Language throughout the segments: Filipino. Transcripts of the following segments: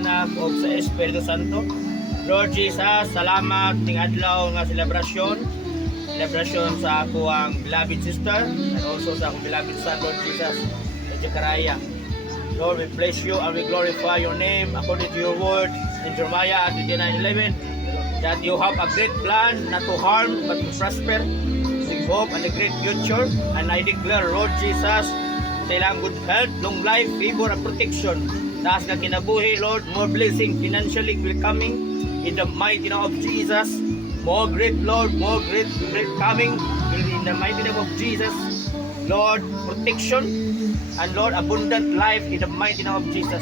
Anak, ug sa Espiritu Santo. Lord Jesus, salamat ning adlaw nga selebrasyon sa ako ang beloved sister and also sa akong beloved son, Lord Jesus, sa Jacaraya. Lord, we bless you and we glorify your name according to your word in Jeremiah 29:11, that you have a great plan not to harm but to prosper, with hope and a great future. And I declare, Lord Jesus, kailangan good health, long life, favor and protection. Taas ka kinabuhi, Lord, more blessing financially will coming in the mighty name of Jesus. More great, Lord, more great coming in the mighty name of Jesus. Lord, protection and Lord, abundant life in the mighty name of Jesus.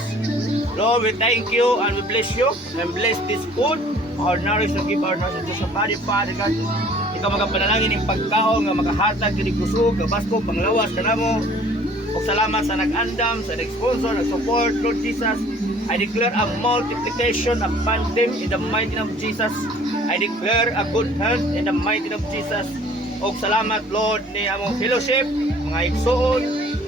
Lord, we thank you and we bless you and bless this food, our nourish and give our nourish to sa body, Father God. Ikaw magapanalangin ng pagkaon nga makahatag kini kusog, gabasko, panglawas ka namo. O salamat sa nag-andam, sa nag-sponsor, nag-support, Lord Jesus. I declare a multiplication upon them in the mighty name of Jesus. I declare a good health in the mighty name of Jesus. O salamat, Lord, ni among fellowship, mga igsoon,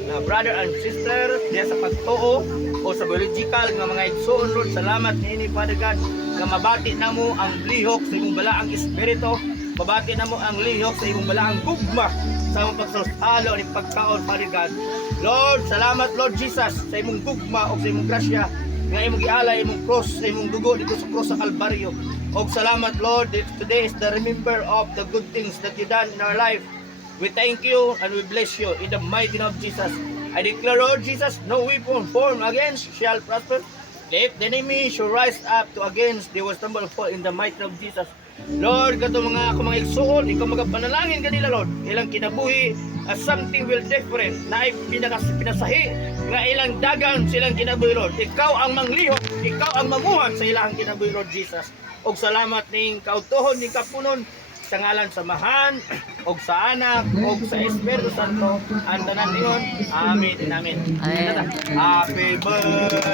na brother and sister, diya sa pagtuo o sa biological nga mga igsoon, Lord. Salamat ni Father God, nga mabati namo ang lihok sa imong balaang espiritu. Mabati namo ang lihok sa imong balaang gugma sa imong pagsusalo ni pagkaon, Father God. Lord, salamat, Lord Jesus, sa imong gugma o sa imong grasya nga imong gialay, imong cross, sa imong dugo dito sa cross sa Kalbaryo. Og salamat, Lord, today is the remember of the good things that you done in our life. We thank you and we bless you in the mighty name of Jesus. I declare, Lord Jesus, no weapon formed against shall prosper. If the enemy shall rise up to against, they will stumble and fall in the mighty name of Jesus. Lord, kato mga ako mga igsuon, ikaw magapanalangin kanila, Lord. Ilang kinabuhi, something will different na ay pinasahi nga ilang dagan silang kinabuhi, Lord. Ikaw ang manglihok, ikaw ang mamuhat sa ilang kinabuhi, Lord Jesus. Og salamat ning kautuhon ning kapunon sa ngalan sa Mahan og sa Anak og sa Espiritu Santo ang tanan ningon. Amen and amen. Happy birthday.